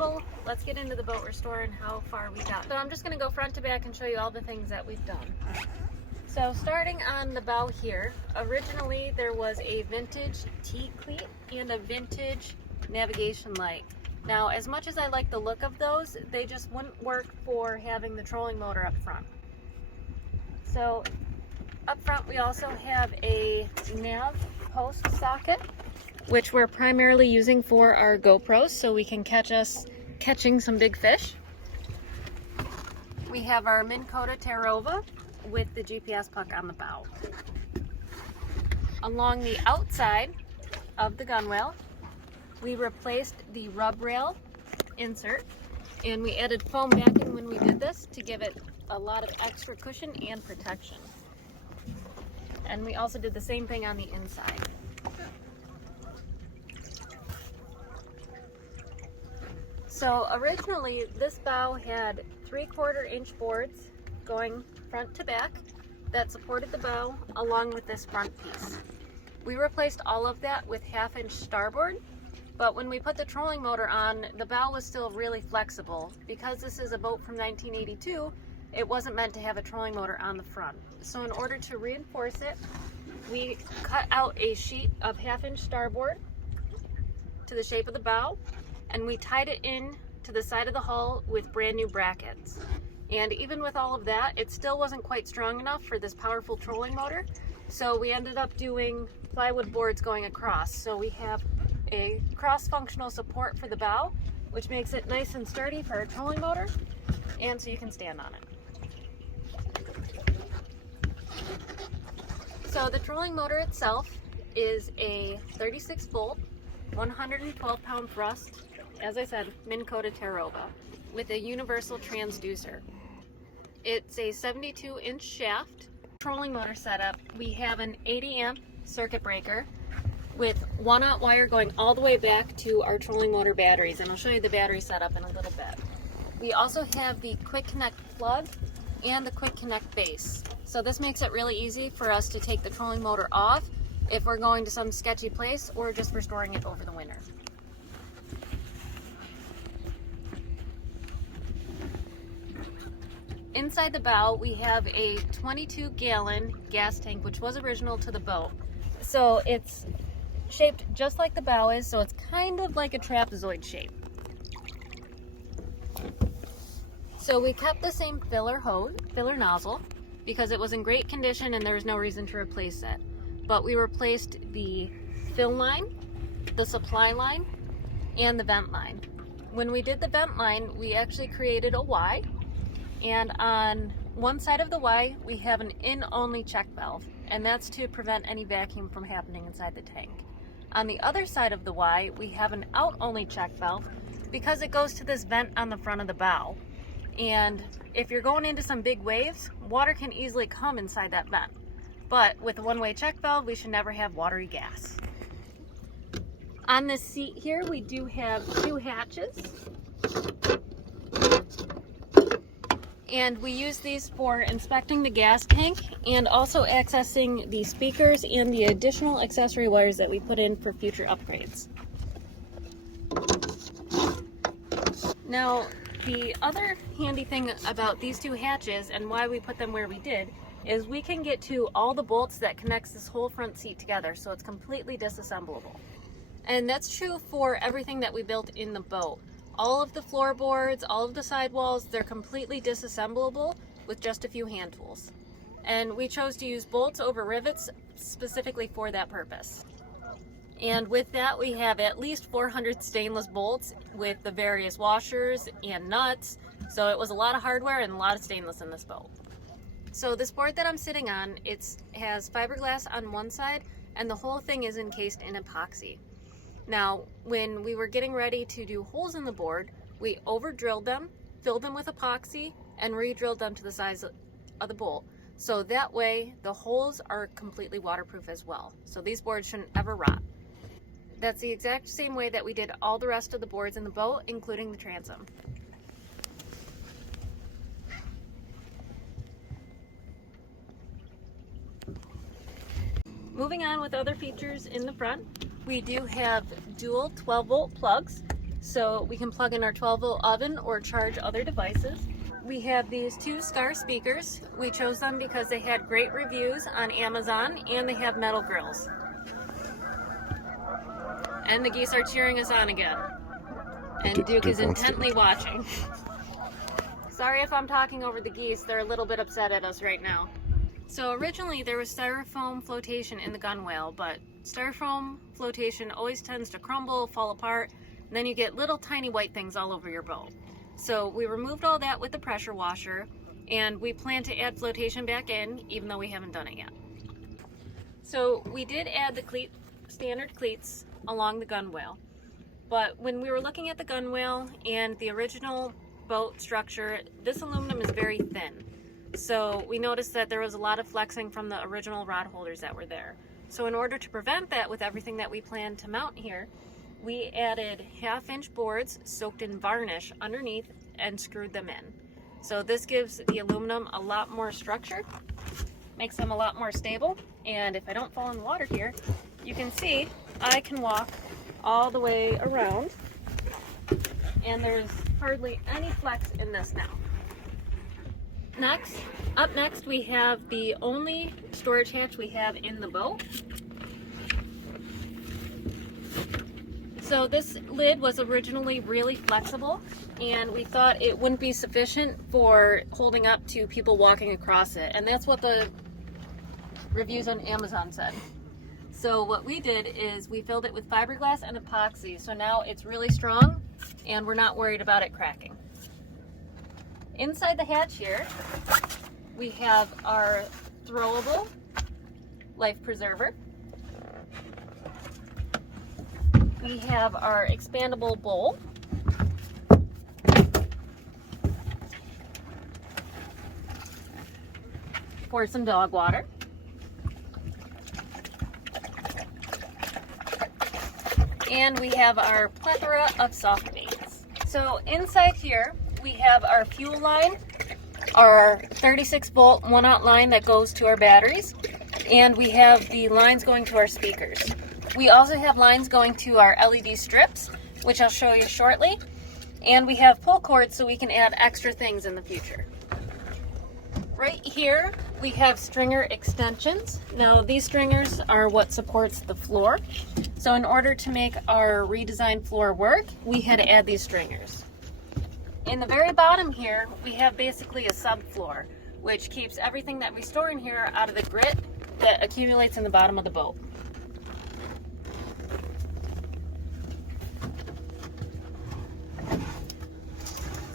comfortable, let's get into the boat restore and how far we got. So I'm just going to go front to back and show you all the things that we've done. So starting on the bow here, originally there was a vintage T-cleat and a vintage navigation light. Now, as much as I like the look of those, they just wouldn't work for having the trolling motor up front. So up front we also have a nav post socket, which we're primarily using for our GoPros so we can catching some big fish. We have our Minn Kota Terrova with the GPS puck on the bow. Along the outside of the gunwale, we replaced the rub rail insert, and we added foam backing when we did this to give it a lot of extra cushion and protection. And we also did the same thing on the inside. So originally this bow had 3/4 inch boards going front to back that supported the bow along with this front piece. We replaced all of that with 1/2 inch starboard, but when we put the trolling motor on, the bow was still really flexible. Because this is a boat from 1982, it wasn't meant to have a trolling motor on the front. So in order to reinforce it, we cut out a sheet of 1/2 inch starboard to the shape of the bow, and we tied it in to the side of the hull with brand new brackets. And even with all of that, it still wasn't quite strong enough for this powerful trolling motor. So we ended up doing plywood boards going across. So we have a cross-functional support for the bow, which makes it nice and sturdy for our trolling motor, and so you can stand on it. So the trolling motor itself is a 36 volt, 112 pound thrust, as I said, Minn Kota Terrova, with a universal transducer. It's a 72 inch shaft. Trolling motor setup, we have an 80 amp circuit breaker with 1/0 wire going all the way back to our trolling motor batteries, and I'll show you the battery setup in a little bit. We also have the quick connect plug and the quick connect base. So this makes it really easy for us to take the trolling motor off if we're going to some sketchy place or just for storing it over the winter. Inside the bow, we have a 22-gallon gas tank, which was original to the boat. So it's shaped just like the bow is, so it's kind of like a trapezoid shape. So we kept the same filler nozzle because it was in great condition and there was no reason to replace it. But we replaced the fill line, the supply line, and the vent line. When we did the vent line, we actually created a Y, and on one side of the Y we have an in-only check valve, and that's to prevent any vacuum from happening inside the tank. On the other side of the Y we have an out-only check valve because it goes to this vent on the front of the bow, and if you're going into some big waves, water can easily come inside that vent. But with a one-way check valve, we should never have watery gas. On this seat here, we do have 2 hatches. And we use these for inspecting the gas tank and also accessing the speakers and the additional accessory wires that we put in for future upgrades. Now, the other handy thing about these 2 hatches and why we put them where we did is we can get to all the bolts that connects this whole front seat together, so it's completely disassemblable. And that's true for everything that we built in the boat. All of the floorboards, all of the sidewalls, they're completely disassemblable with just a few hand tools. And we chose to use bolts over rivets specifically for that purpose. And with that, we have at least 400 stainless bolts with the various washers and nuts. So it was a lot of hardware and a lot of stainless in this boat. So this board that I'm sitting on, it has fiberglass on one side and the whole thing is encased in epoxy. Now, when we were getting ready to do holes in the board, we over-drilled them, filled them with epoxy, and re-drilled them to the size of the bolt. So that way, the holes are completely waterproof as well. So these boards shouldn't ever rot. That's the exact same way that we did all the rest of the boards in the boat, including the transom. Moving on with other features in the front, we do have dual 12-volt plugs so we can plug in our 12-volt oven or charge other devices. We have these two Scar speakers. We chose them because they had great reviews on Amazon and they have metal grills. And the geese are cheering us on again. And Duke is intently watching. Sorry if I'm talking over the geese, they're a little bit upset at us right now. So originally there was styrofoam flotation in the Gunwale, but styrofoam flotation always tends to crumble, fall apart, and then you get little tiny white things all over your boat. So we removed all that with the pressure washer, and we plan to add flotation back in, even though we haven't done it yet. So we did add the standard cleats along the Gunwale, but when we were looking at the Gunwale and the original boat structure, this aluminum is very thin. So we noticed that there was a lot of flexing from the original rod holders that were there. So in order to prevent that with everything that we plan to mount here, we added 1/2-inch boards soaked in varnish underneath and screwed them in. So this gives the aluminum a lot more structure, makes them a lot more stable, and if I don't fall in the water here, you can see I can walk all the way around, and there's hardly any flex in this now. Up next we have the only storage hatch we have in the boat. So this lid was originally really flexible, and we thought it wouldn't be sufficient for holding up to people walking across it, and that's what the reviews on Amazon said. So what we did is we filled it with fiberglass and epoxy, so now it's really strong and we're not worried about it cracking. Inside the hatch here, we have our throwable life preserver. We have our expandable bowl. For some dog water. And we have our plethora of soft baits. So inside here, we have our fuel line, our 36-volt 1-aught line that goes to our batteries, and we have the lines going to our speakers. We also have lines going to our LED strips, which I'll show you shortly, and we have pull cords so we can add extra things in the future. Right here, we have stringer extensions. Now, these stringers are what supports the floor. So in order to make our redesigned floor work, we had to add these stringers. In the very bottom here, we have basically a subfloor, which keeps everything that we store in here out of the grit that accumulates in the bottom of the boat.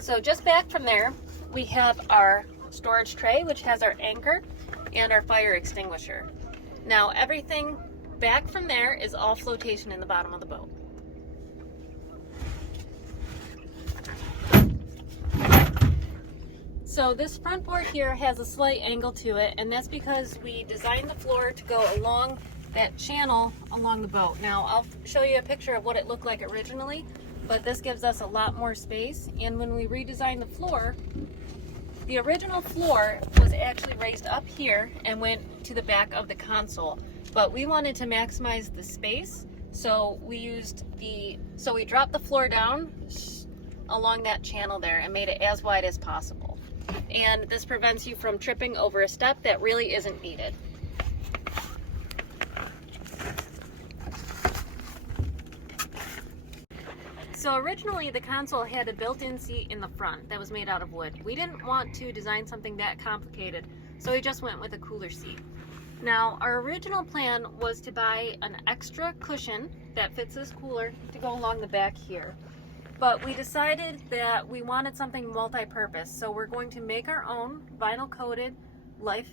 So just back from there, we have our storage tray, which has our anchor and our fire extinguisher. Now everything back from there is all flotation in the bottom of the boat. So this front board here has a slight angle to it, and that's because we designed the floor to go along that channel along the boat. Now I'll show you a picture of what it looked like originally, but this gives us a lot more space, and when we redesigned the floor, the original floor was actually raised up here and went to the back of the console, but we wanted to maximize the space, so we dropped the floor down along that channel there and made it as wide as possible. And this prevents you from tripping over a step that really isn't needed. So originally the console had a built-in seat in the front that was made out of wood. We didn't want to design something that complicated, so we just went with a cooler seat. Now, our original plan was to buy an extra cushion that fits this cooler to go along the back here. But we decided that we wanted something multi-purpose, so we're going to make our own vinyl-coated life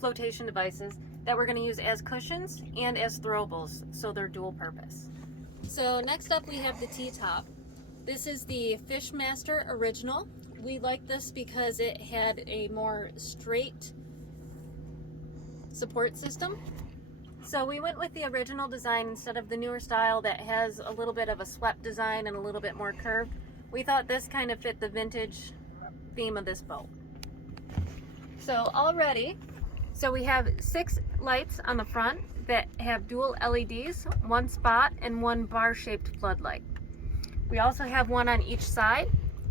flotation devices that we're going to use as cushions and as throwables, so they're dual purpose. So next up we have the T-top. This is the Fishmaster Original. We like this because it had a more straight support system. So we went with the original design instead of the newer style that has a little bit of a swept design and a little bit more curved. We thought this kind of fit the vintage theme of this boat. So already, so we have 6 lights on the front that have dual LEDs, one spot and one bar-shaped floodlight. We also have one on each side,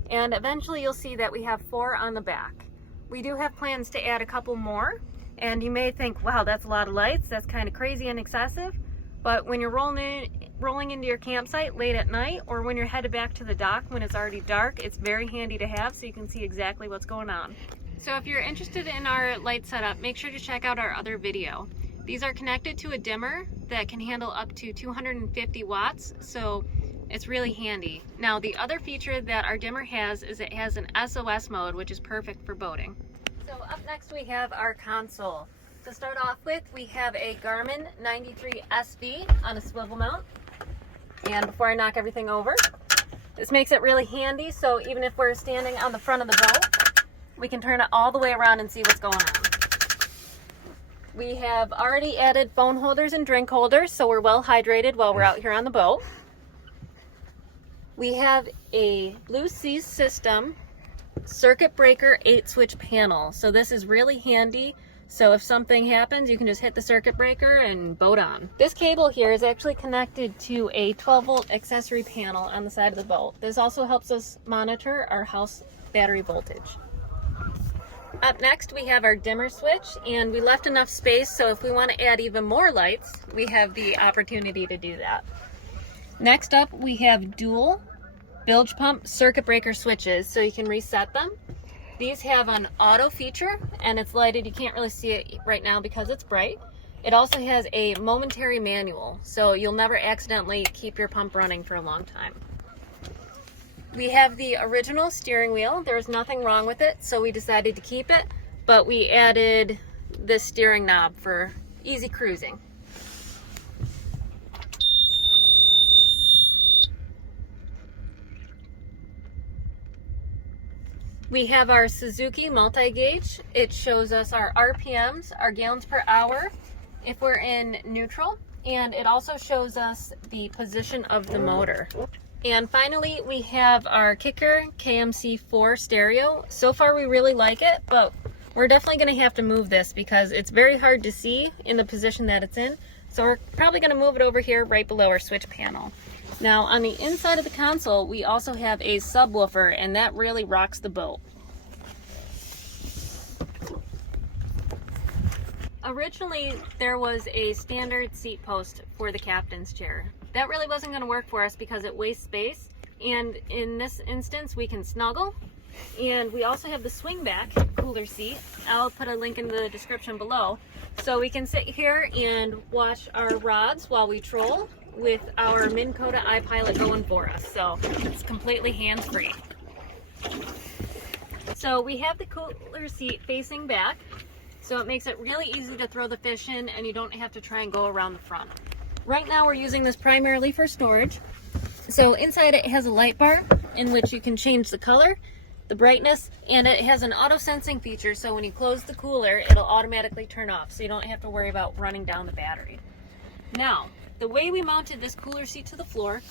and eventually you'll see that we have 4 on the back. We do have plans to add a couple more, and you may think, wow, that's a lot of lights, that's kind of crazy and excessive, but when you're rolling into your campsite late at night, or when you're headed back to the dock when it's already dark, it's very handy to have so you can see exactly what's going on. So if you're interested in our light setup, make sure to check out our other video. These are connected to a dimmer that can handle up to 250 watts, so it's really handy. Now, the other feature that our dimmer has is it has an SOS mode, which is perfect for boating. So up next we have our console. To start off with, we have a Garmin 93 SV on a swivel mount. And before I knock everything over, this makes it really handy, so even if we're standing on the front of the boat, we can turn it all the way around and see what's going on. We have already added phone holders and drink holders, so we're well hydrated while we're out here on the boat. We have a Blue Sea System circuit breaker 8-switch panel. So this is really handy. So if something happens, you can just hit the circuit breaker and boat on. This cable here is actually connected to a 12-volt accessory panel on the side of the boat. This also helps us monitor our house battery voltage. Up next, we have our dimmer switch, and we left enough space so if we want to add even more lights, we have the opportunity to do that. Next up, we have dual bilge pump circuit breaker switches, so you can reset them. These have an auto feature, and it's lighted. You can't really see it right now because it's bright. It also has a momentary manual, so you'll never accidentally keep your pump running for a long time. We have the original steering wheel. There was nothing wrong with it, so we decided to keep it, but we added this steering knob for easy cruising. We have our Suzuki multi-gauge. It shows us our RPMs, our gallons per hour, if we're in neutral, and it also shows us the position of the motor. And finally, we have our Kicker KMC4 stereo. So far, we really like it, but we're definitely going to have to move this because it's very hard to see in the position that it's in. So we're probably going to move it over here right below our switch panel. Now, on the inside of the console, we also have a subwoofer, and that really rocks the boat. Originally, there was a standard seat post for the captain's chair. That really wasn't going to work for us because it wastes space, and in this instance we can snuggle. And we also have the swing back cooler seat. I'll put a link in the description below, so we can sit here and watch our rods while we troll with our Minn Kota iPilot going for us, so it's completely hands-free. So we have the cooler seat facing back, so it makes it really easy to throw the fish in and you don't have to try and go around the front. Right now we're using this primarily for storage. So inside it has a light bar in which you can change the color, the brightness, and it has an auto sensing feature, so when you close the cooler it'll automatically turn off, so you don't have to worry about running down the battery. Now, the way we mounted this cooler seat to the floor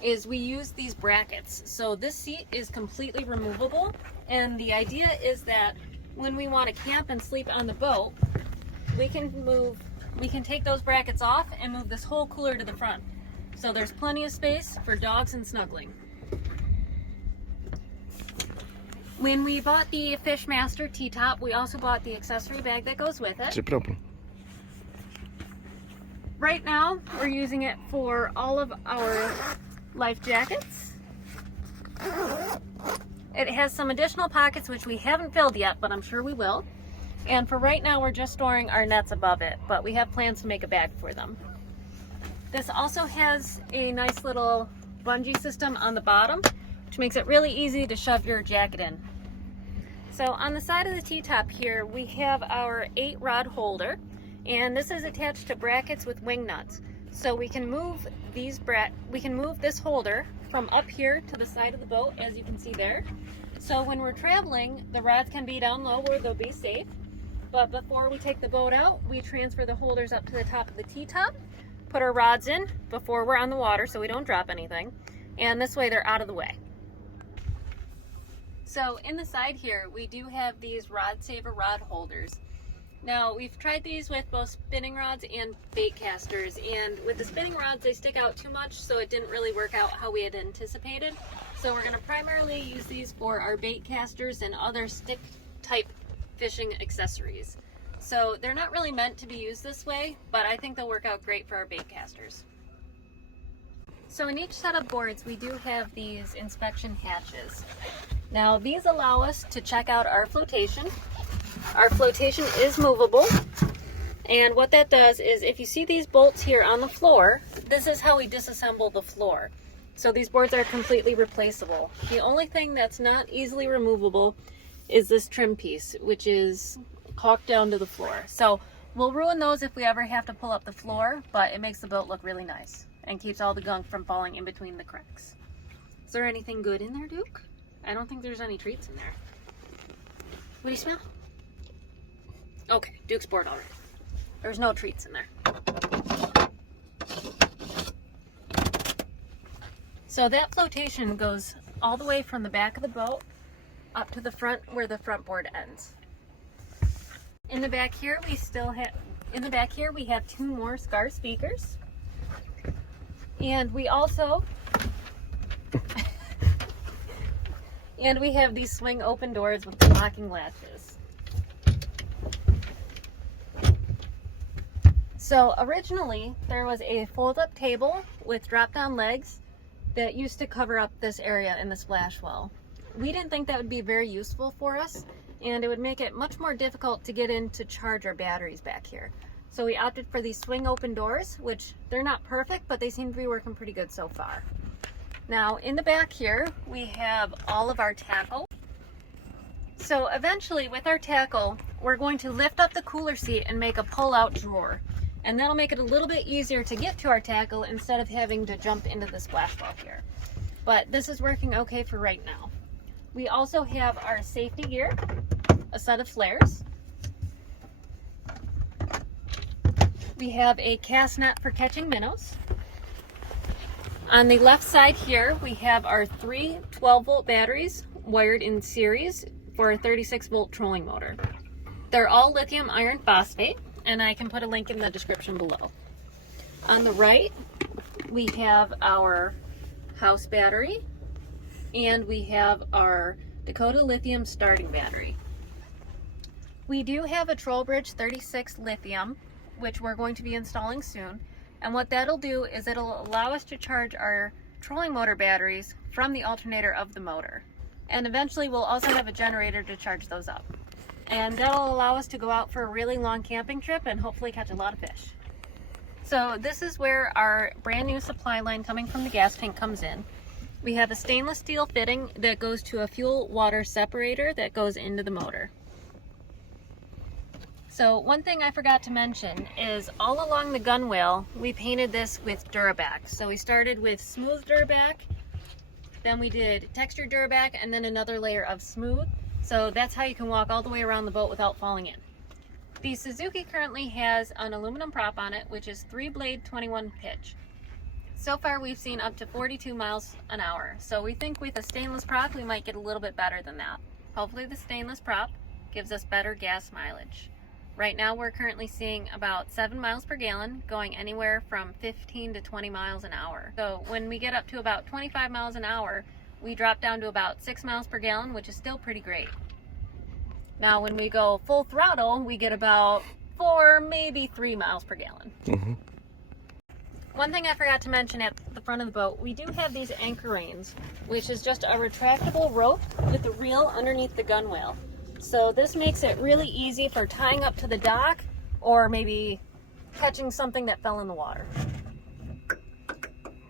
is we use these brackets. So this seat is completely removable, and the idea is that when we want to camp and sleep on the boat, we can take those brackets off and move this whole cooler to the front. So there's plenty of space for dogs and snuggling. When we bought the Fishmaster T-top, we also bought the accessory bag that goes with it. Right now, we're using it for all of our life jackets. It has some additional pockets which we haven't filled yet, but I'm sure we will. And for right now, we're just storing our nets above it, but we have plans to make a bag for them. This also has a nice little bungee system on the bottom, which makes it really easy to shove your jacket in. So on the side of the T-top here, we have our 8-rod holder, and this is attached to brackets with wing nuts. So we can move this holder from up here to the side of the boat, as you can see there. So when we're traveling, the rods can be down low where they'll be safe. But before we take the boat out, we transfer the holders up to the top of the T-top, put our rods in before we're on the water so we don't drop anything, and this way they're out of the way. So in the side here, we do have these Rod Saver rod holders. Now, we've tried these with both spinning rods and bait casters, and with the spinning rods, they stick out too much, so it didn't really work out how we had anticipated. So we're going to primarily use these for our bait casters and other stick type fishing accessories. So they're not really meant to be used this way, but I think they'll work out great for our bait casters. So in each set of boards, we do have these inspection hatches. Now, these allow us to check out our flotation. Our flotation is movable, and what that does is, if you see these bolts here on the floor, this is how we disassemble the floor. So these boards are completely replaceable. The only thing that's not easily removable is this trim piece, which is caulked down to the floor. So we'll ruin those if we ever have to pull up the floor, but it makes the boat look really nice and keeps all the gunk from falling in between the cracks. Is there anything good in there, Duke? I don't think there's any treats in there. What do you smell? Okay, Duke's bored already. There's no treats in there. So that flotation goes all the way from the back of the boat up to the front where the front board ends. In the back here we have two more Scar speakers. And we also and we have these swing open doors with locking latches. So originally there was a fold-up table with drop-down legs that used to cover up this area in the splash well. We didn't think that would be very useful for us, and it would make it much more difficult to get in to charge our batteries back here. So we opted for these swing open doors, which they're not perfect, but they seem to be working pretty good so far. Now in the back here, we have all of our tackle. So eventually with our tackle, we're going to lift up the cooler seat and make a pull-out drawer. And that'll make it a little bit easier to get to our tackle instead of having to jump into the splash well here. But this is working okay for right now. We also have our safety gear, a set of flares. We have a cast net for catching minnows. On the left side here, we have our three 12-volt batteries wired in series for a 36-volt trolling motor. They're all lithium iron phosphate, and I can put a link in the description below. On the right, we have our house battery, and we have our Dakota lithium starting battery. We do have a Trollbridge 36 lithium, which we're going to be installing soon. And what that'll do is it'll allow us to charge our trolling motor batteries from the alternator of the motor. And eventually we'll also have a generator to charge those up. And that'll allow us to go out for a really long camping trip and hopefully catch a lot of fish. So this is where our brand new supply line coming from the gas tank comes in. We have a stainless steel fitting that goes to a fuel water separator that goes into the motor. So one thing I forgot to mention is all along the Gunwale, we painted this with Duraback. So we started with smooth Duraback, then we did textured Duraback, and then another layer of smooth. So that's how you can walk all the way around the boat without falling in. The Suzuki currently has an aluminum prop on it, which is 3-blade 21 pitch. So far we've seen up to 42 miles an hour. So we think with a stainless prop we might get a little bit better than that. Hopefully the stainless prop gives us better gas mileage. Right now we're currently seeing about 7 miles per gallon, going anywhere from 15 to 20 miles an hour. So when we get up to about 25 miles an hour, we drop down to about 6 miles per gallon, which is still pretty great. Now when we go full throttle, we get about 4, maybe 3 miles per gallon. Mm-hmm. One thing I forgot to mention at the front of the boat, we do have these anchor reins, which is just a retractable rope with a reel underneath the gunwale. So this makes it really easy for tying up to the dock or maybe catching something that fell in the water.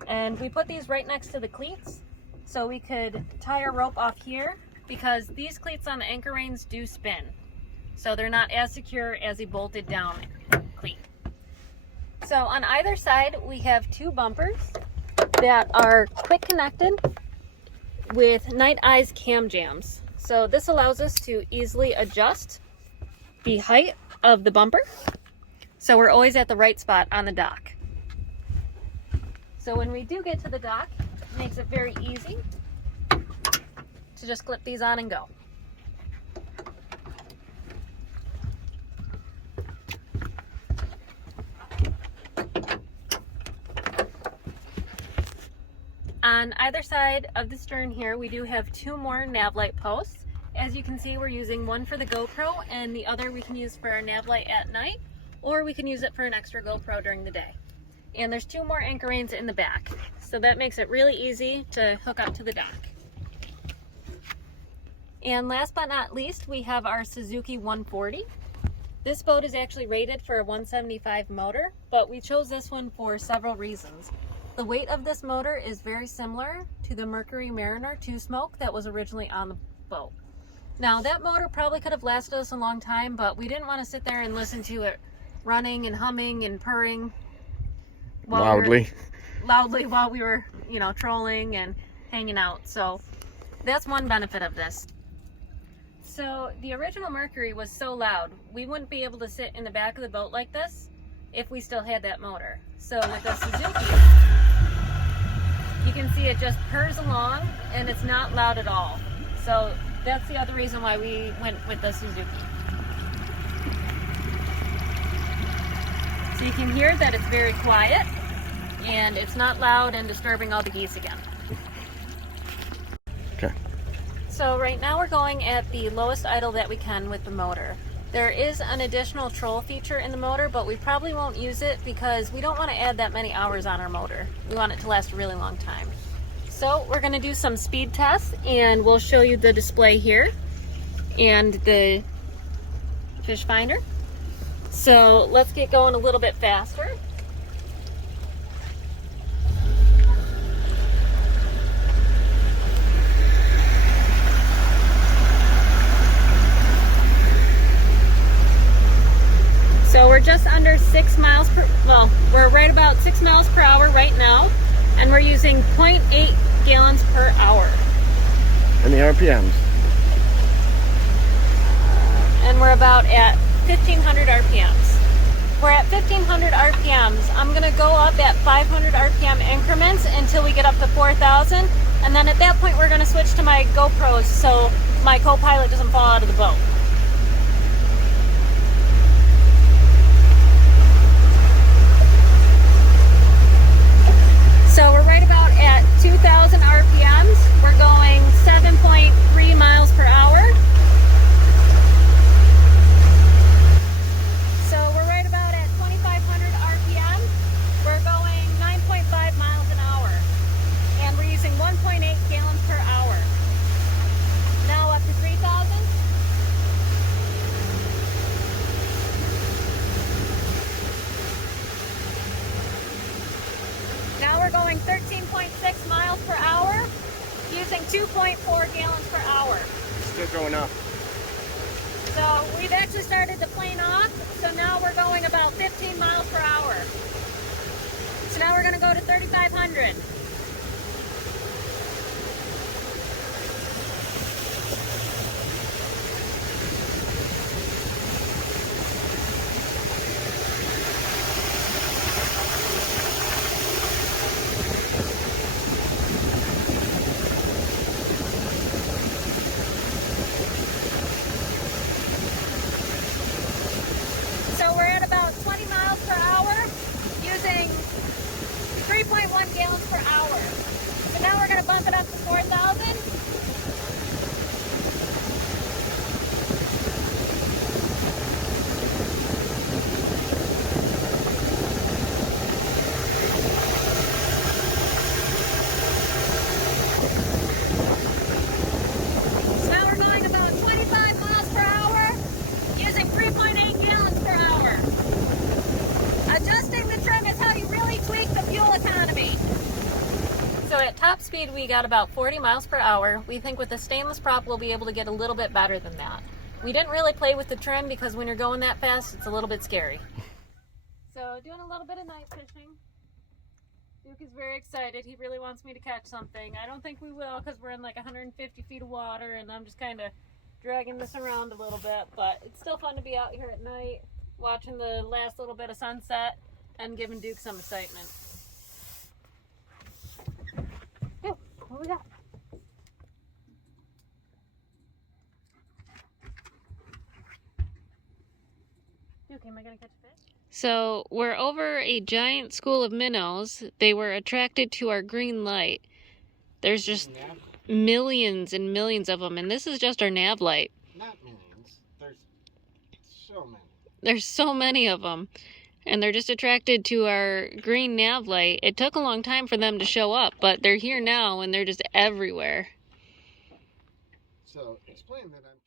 And we put these right next to the cleats so we could tie our rope off here, because these cleats on the anchor reins do spin. So they're not as secure as a bolted down cleat. So on either side we have two bumpers that are quick connected with Night Eyes cam jams. So this allows us to easily adjust the height of the bumper, so we're always at the right spot on the dock. So when we do get to the dock, it makes it very easy to just clip these on and go. On either side of the stern here, we do have 2 more nav light posts. As you can see, we're using one for the GoPro and the other we can use for our nav light at night, or we can use it for an extra GoPro during the day. And there's 2 more anchor reins in the back, so that makes it really easy to hook up to the dock. And last but not least, we have our Suzuki 140. This boat is actually rated for a 175 motor, but we chose this one for several reasons. The weight of this motor is very similar to the Mercury Mariner 2 Smoke that was originally on the boat. Now that motor probably could have lasted us a long time, but we didn't want to sit there and listen to it running and humming and purring loudly while we were, you know, trolling and hanging out. So that's one benefit of this. So the original Mercury was so loud, we wouldn't be able to sit in the back of the boat like this if we still had that motor. So with the Suzuki, you can see it just purrs along and it's not loud at all. So that's the other reason why we went with the Suzuki. So you can hear that it's very quiet and it's not loud and disturbing all the geese again. Okay. So right now we're going at the lowest idle that we can with the motor. There is an additional troll feature in the motor, but we probably won't use it because we don't want to add that many hours on our motor. We want it to last a really long time. So we're going to do some speed tests and we'll show you the display here and the fish finder. So let's get going a little bit faster. So we're just under 6 miles per, well, we're right about 6 miles per hour right now, and we're using 0.8 gallons per hour. And the RPMs? And we're about at 1500 RPMs. We're at 1500 RPMs. I'm gonna go up at 500 RPM increments until we get up to 4000, and then at that point we're gonna switch to my GoPros so my co-pilot doesn't fall out of the boat. So we're right about at 2000 RPMs. We're going 7.3 miles per hour. So we're right about at 2500 RPM. We're going 9.5 miles an hour. And we're using 1.8 gallons per hour. Now up to 3000. Now we're going 13.6 miles per hour, using 2.4 gallons per hour. Still going up. So we've actually started the plane off, so now we're going about 15 miles per hour. So now we're going to go to 3,500. So we're at about 20 miles per hour, using 3.1 gallons per hour. So now we're going to bump it up to 4,000. So now we're going about 25 miles per hour, using 3.8 gallons per hour. Adjusting the trim is how you really tweak the fuel economy. So at top speed we got about 40 miles per hour. We think with the stainless prop we'll be able to get a little bit better than that. We didn't really play with the trim because when you're going that fast it's a little bit scary. So doing a little bit of night fishing. Duke is very excited. He really wants me to catch something. I don't think we will because we're in like 150 feet of water and I'm just kind of dragging this around a little bit, but it's still fun to be out here at night watching the last little bit of sunset and giving Duke some excitement. Duke, what we got? Duke, am I gonna catch a fish? So we're over a giant school of minnows. They were attracted to our green light. There's just Nav, millions and millions of them, and this is just our nav light. not millions. There's so many. There's so many of them, and they're just attracted to our green nav light. It took a long time for them to show up, but they're here now, and they're just everywhere. So explain that I'm